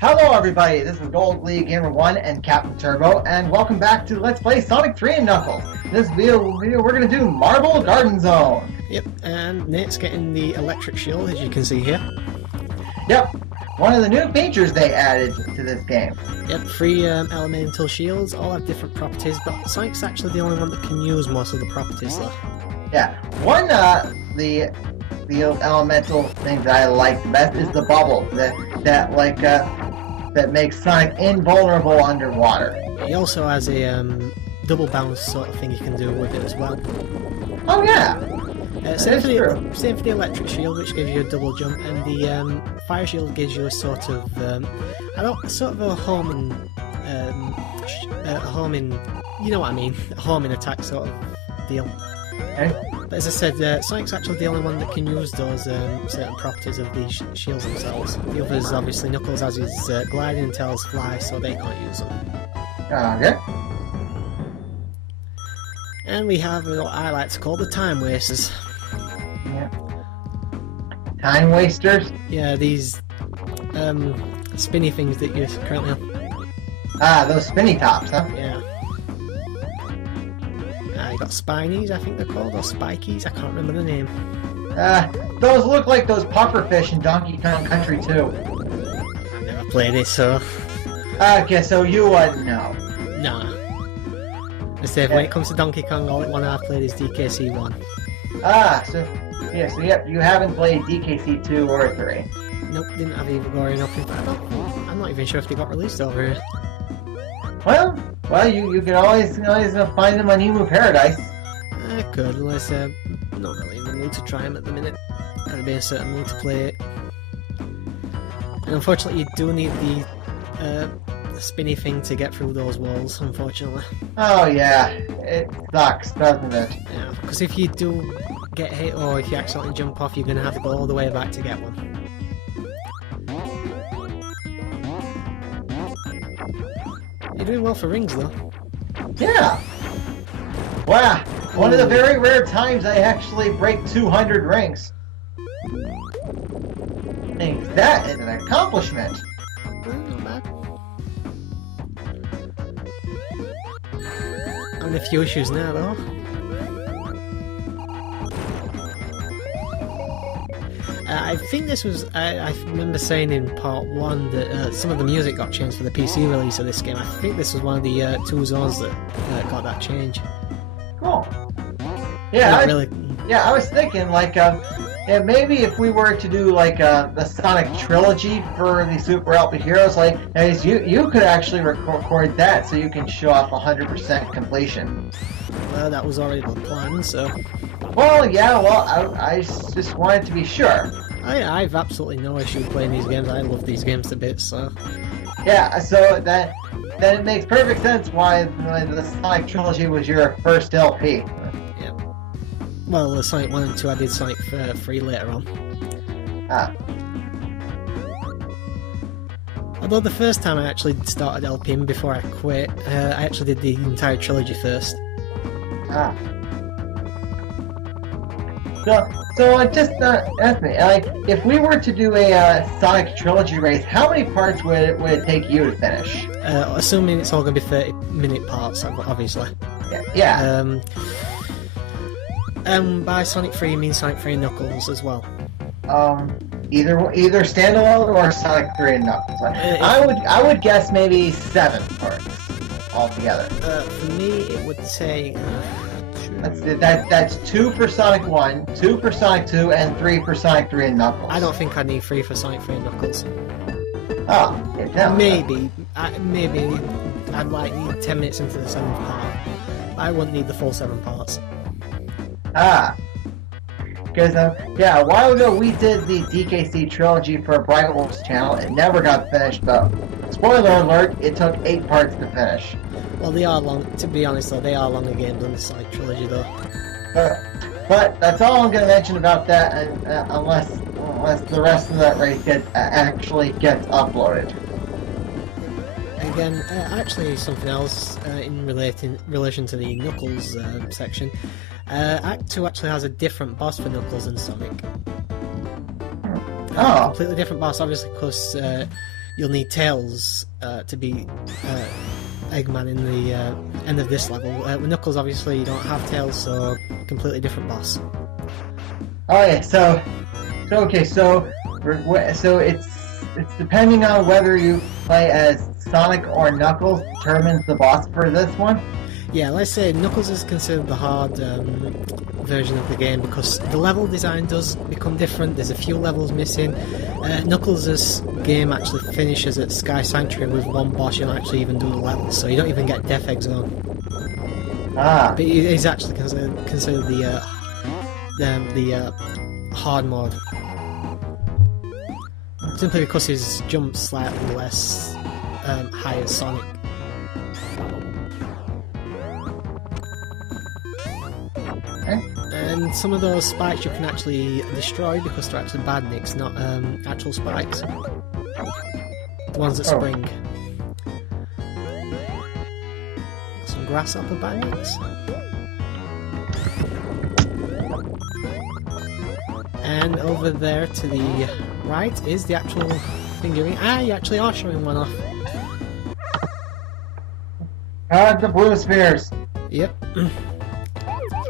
Hello everybody, this is Gold League Gamer 1 and CaptainTurbo, and welcome back to Let's Play Sonic 3 and Knuckles. In this video we're going to do Marble Garden Zone. Yep, and Nate's getting the electric shield, as you can see here. Yep, one of the new features they added to this game. Yep, 3 elemental shields, all have different properties, but Sonic's actually the only one that can use most of the properties though. Yeah, the elemental thing that I like the best is the bubble that makes Sonic invulnerable underwater. He also has a double bounce sort of thing you can do with it as well. Oh yeah! Same for the electric shield, which gives you a double jump, and the fire shield gives you a sort of a homing, you know what I mean, a homing attack sort of deal. Okay. But as I said, Sonic's actually the only one that can use those certain properties of these shields themselves. The others, obviously, Knuckles has his gliding and Tails fly, so they can't use them. Okay. And we have what I like to call the time wasters. Yeah. Time wasters? Yeah, these spinny things that you're currently on. Ah, those spinny tops, huh? Yeah. You got Spinies, I think they're called, or Spikies, I can't remember the name. Those look like those pufferfish in Donkey Kong Country 2. I've never played it, so... Okay, so you wouldn't know. Nah. I said, when it comes to Donkey Kong, all one I've played is DKC 1. Ah, so you haven't played DKC 2 or 3. Nope, didn't have either growing up. In fact, I'm not even sure if they got released over here. Well, you can always find them on Emu Paradise. I could, unless I'm not really in the mood to try them at the minute. Gotta be in a certain mood to play it. And unfortunately, you do need the spinny thing to get through those walls, unfortunately. Oh yeah, it sucks, doesn't it? Yeah, because if you do get hit, or if you accidentally jump off, you're gonna have to go all the way back to get one. You're doing well for rings, though. Yeah. Wow, one of the very rare times I actually break 200 rings. I think that is an accomplishment. Not bad. And a few issues now, though. I think this was... I remember saying in part 1 that some of the music got changed for the PC release of this game. I think this was one of the 2 zones that got that change. Cool. Yeah, I was thinking, like, yeah, maybe if we were to do, like, the Sonic trilogy for the Super LP Heroes, like, you could actually record that so you can show off 100% completion. That was already the plan, so... Well, yeah, I just wanted to be sure. I've absolutely no issue playing these games. I love these games to bits, so... Yeah, so then it makes perfect sense why the Sonic trilogy was your first LP. Yeah. Well, the Sonic 1 and 2, I did Sonic 3 later on. Ah. Although the first time I actually started LPing before I quit, I actually did the entire trilogy first. Ah. So just ask me, like, if we were to do a Sonic trilogy race, how many parts would it take you to finish? Assuming it's all going to be 30-minute parts, obviously. Yeah. By Sonic 3, you mean Sonic 3 and Knuckles as well? Either standalone or Sonic 3 and Knuckles. I would guess maybe 7 parts altogether. For me, it would take... That's 2 for Sonic 1, 2 for Sonic 2, and 3 for Sonic 3 and Knuckles. I don't think I need 3 for Sonic 3 and Knuckles. Oh, yeah, maybe I'd like need 10 minutes into the 7th part. I wouldn't need the full 7 parts. Ah. Because, yeah, a while ago we did the DKC trilogy for Bright Wolf's channel. It never got finished, but spoiler alert, it took 8 parts to finish. Well, they are long, to be honest though, they are longer games than the Sonic trilogy though. But that's all I'm going to mention about that, unless the rest of that race actually gets uploaded. Again, actually something else in relation to the Knuckles section. Act 2 actually has a different boss for Knuckles and Sonic. Oh. Completely different boss, obviously, because you'll need Tails to be Eggman in the end of this level. With Knuckles, obviously, you don't have Tails, so completely different boss. Oh yeah, so it's depending on whether you play as Sonic or Knuckles determines the boss for this one. Yeah, let's say Knuckles is considered the hard version of the game because the level design does become different. There's a few levels missing. Knuckles' game actually finishes at Sky Sanctuary with one boss. You don't actually even do the levels, so you don't even get Death Egg Zone. Ah. But it is actually considered the hard mode. Simply because his jump's slightly less high as Sonic. And some of those spikes you can actually destroy because they're actually badniks, not actual spikes. The ones that spring. Some grasshopper badniks. And over there to the right is the actual figurine. Ah, you actually are showing one off. The blue spheres. Yep.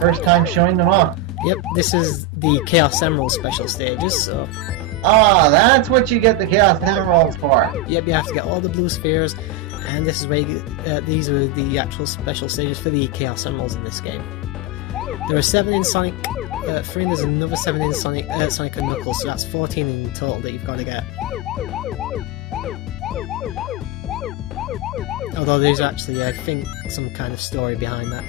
First time showing them off. Yep, this is the Chaos Emerald special stages, so... Ah, that's what you get the Chaos Emeralds for. Yep, you have to get all the blue spheres, and this is where you, these are the actual special stages for the Chaos Emeralds in this game. There are 7 in Sonic 3, and there's another 7 in Sonic and Knuckles, so that's 14 in total that you've got to get. Although there's actually, I think, some kind of story behind that.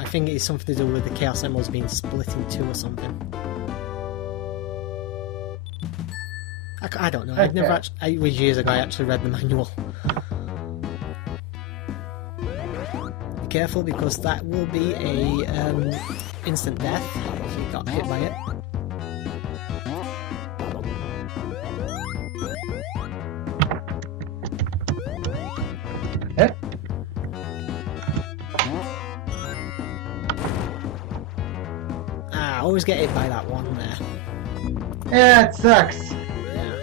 I think it's something to do with the Chaos Emeralds being split in 2 or something. I don't know. Okay. I've never actually. It was years ago. I actually read the manual. Be careful because that will be a instant death if you got hit by it. Okay. Always get hit by that one there. Yeah, it sucks. Yeah.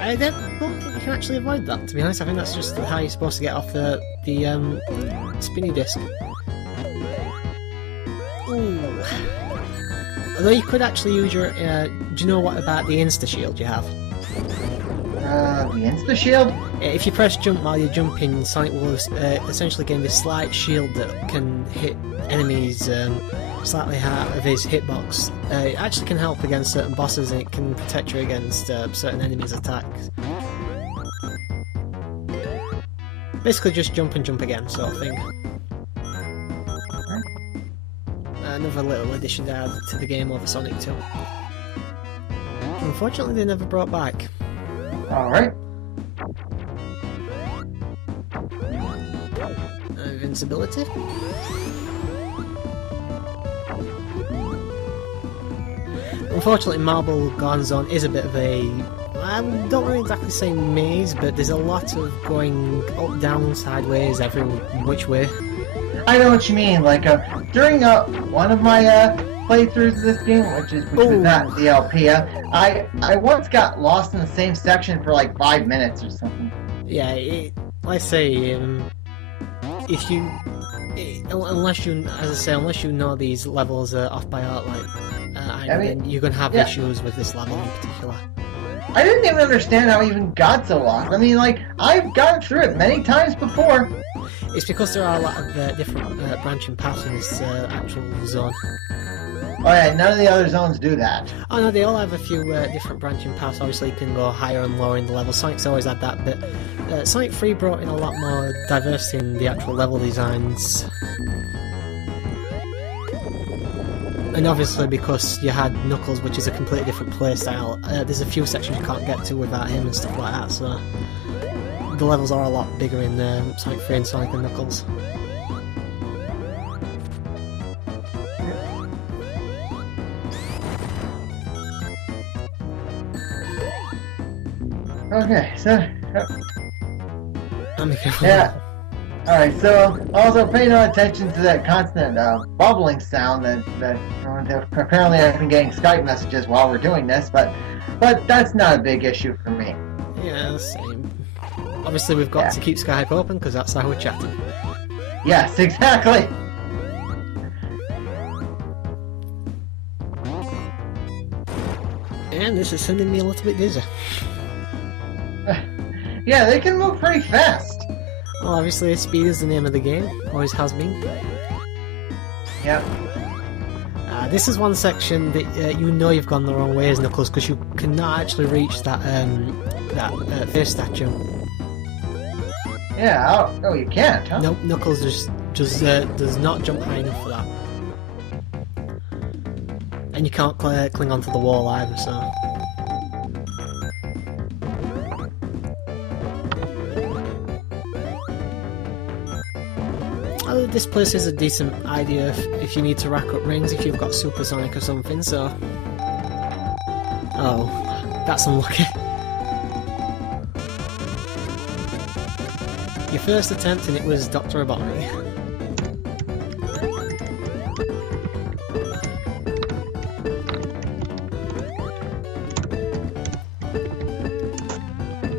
I don't think you can actually avoid that, to be honest. I think that's just how you're supposed to get off the spinny disc. Ooh. Although you could actually use your... do you know what about the Insta-Shield you have? The Insta-Shield? If you press jump while you're jumping, Sonic will essentially gain this slight shield that can hit enemies slightly out of his hitbox. It actually can help against certain bosses, and it can protect you against certain enemies' attacks. Basically just jump and jump again sort of thing. Another little addition to add to the game over Sonic 2. Unfortunately they never brought back. Alright. Invincibility? Unfortunately, Marble Garden Zone is a bit of a... I don't really exactly say maze, but there's a lot of going up, down, sideways, every which way. I know what you mean. Like, during one of my playthroughs of this game, which was not the LP, I once got lost in the same section for like 5 minutes or something. Yeah, let's say, if you... unless you, as I say, unless you know these levels are off by heart, like... then you're going to have issues with this level in particular. I didn't even understand how I even got so lost. I mean, like, I've gone through it many times before. It's because there are a lot of different branching paths in this actual zone. Oh yeah, none of the other zones do that. Oh no, they all have a few different branching paths. Obviously you can go higher and lower in the level. Sonic's always had that, but Sonic 3 brought in a lot more diversity in the actual level designs. And obviously because you had Knuckles, which is a completely different playstyle, there's a few sections you can't get to without him and stuff like that, so the levels are a lot bigger in Sonic 3 and Sonic and Knuckles. Okay, so... Yeah. Alright, so also pay no attention to that constant bubbling sound that apparently I've been getting Skype messages while we're doing this, but that's not a big issue for me. Yeah, same. Obviously, we've got to keep Skype open because that's how we're chatting. Yes, exactly. And this is sending me a little bit dizzy. Yeah, they can move pretty fast. Well, obviously, speed is the name of the game. Always has been. Yep. This is one section that you know you've gone the wrong way as Knuckles, because you cannot actually reach that fish statue. Yeah. Oh, you can't, huh? Nope, Knuckles just does not jump high enough for that. And you can't cling onto the wall either, so... This place is a decent idea if you need to rack up rings, if you've got Supersonic or something, so... Oh, that's unlucky. Your first attempt and it was Dr. Robotnik.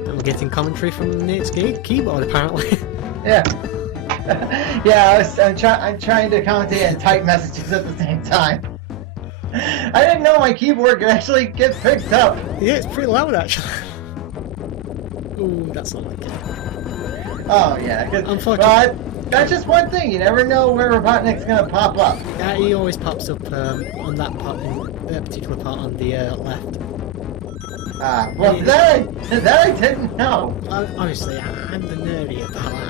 I'm getting commentary from Nate's keyboard, apparently. Yeah. Yeah, I'm trying to commentate and type messages at the same time. I didn't know my keyboard could actually get picked up. Yeah, it's pretty loud actually. Ooh, that's not like it. Oh yeah, unfortunately. But that's just one thing. You never know where Robotnik's gonna pop up. Yeah, he always pops up on that part, in that particular part on the left. Well, that I didn't know. Obviously, I'm the nerdy at the hell.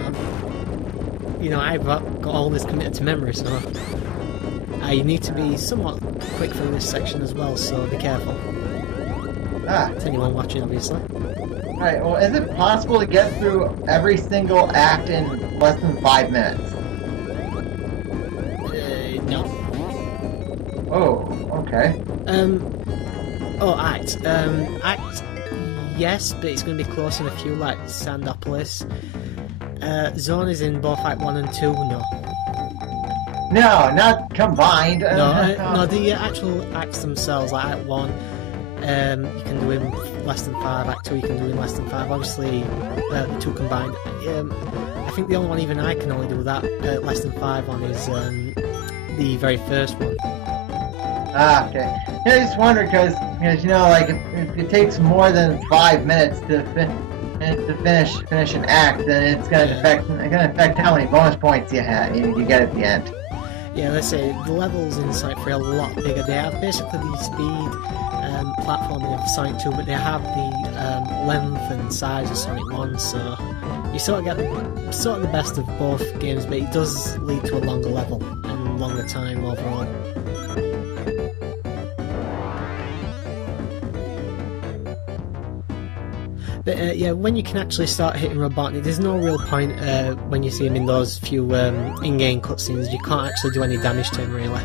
You know, I've got all this committed to memory, so you need to be somewhat quick through this section as well, so be careful. To anyone watching, obviously. Alright, well, is it possible to get through every single act in less than 5 minutes? No. Oh, okay. Act. Act, yes, but it's going to be close in a few, like Sandopolis. Zone is in both Act 1 and 2, no. No, not combined. No, the actual acts themselves, like Act 1, you can do in less than 5, Act 2 you can do in less than 5, obviously the two combined. I think the only one even I can only do that less than 5 on is the very first one. Okay. Yeah, I just wondered because you know, like if it takes more than 5 minutes to finish an act, then it's gonna affect how many bonus points you get at the end. Yeah, let's say the levels in Sonic 3 are a lot bigger. They have basically the speed platforming of Sonic 2, but they have the length and size of Sonic 1, so you sort of get the best of both games, but it does lead to a longer level and longer time overall. But yeah, when you can actually start hitting Robotnik, there's no real point when you see him in those few in-game cutscenes. You can't actually do any damage to him, really.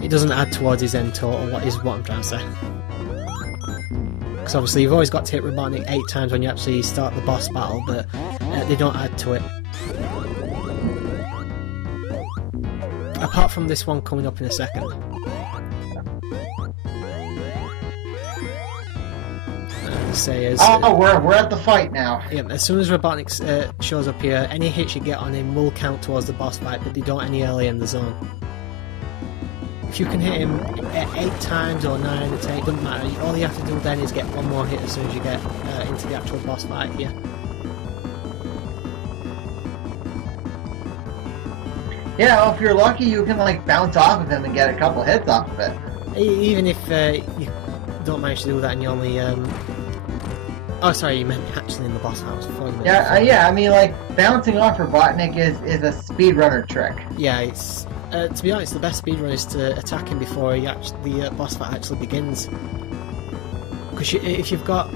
It doesn't add towards his end total, is what I'm trying to say. Because obviously you've always got to hit Robotnik 8 times when you actually start the boss battle, but they don't add to it. Apart from this one coming up in a second. We're at the fight now. Yeah, as soon as Robotnik shows up here, any hits you get on him will count towards the boss fight, but they don't any earlier in the zone. If you can hit him 8 times or 9, it doesn't matter. All you have to do then is get one more hit as soon as you get into the actual boss fight here. Yeah, well, if you're lucky, you can like bounce off of him and get a couple hits off of it. Even if you don't manage to do that and you only oh, sorry, you meant actually in the boss fight. Yeah, I mean, like, bouncing off Robotnik is a speedrunner trick. Yeah, it's... to be honest, the best speedrun is to attack him before the boss fight actually begins. Because if you've got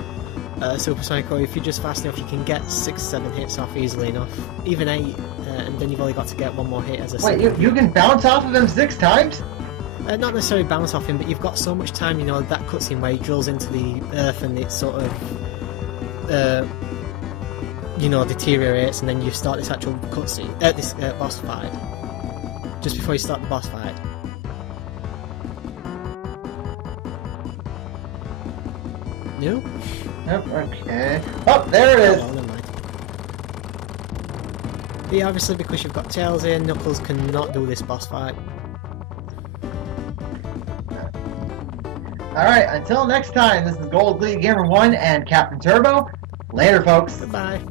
Supersonic, or if you're just fast enough, you can get 6-7 hits off easily enough. Even 8, and then you've only got to get one more hit as a Wait, you can bounce off of him 6 times? Not necessarily bounce off him, but you've got so much time, you know, that cutscene where he drills into the earth and it sort of... you know, deteriorates, and then you start this actual cutscene, this boss fight, just before you start the boss fight. No? Yep, okay. Oh, there it is. Oh, never mind. Yeah, obviously because you've got Tails here, Knuckles cannot do this boss fight. Alright, until next time, this is Gold Glee Gamer 1 and Captain Turbo. Later, folks. Goodbye.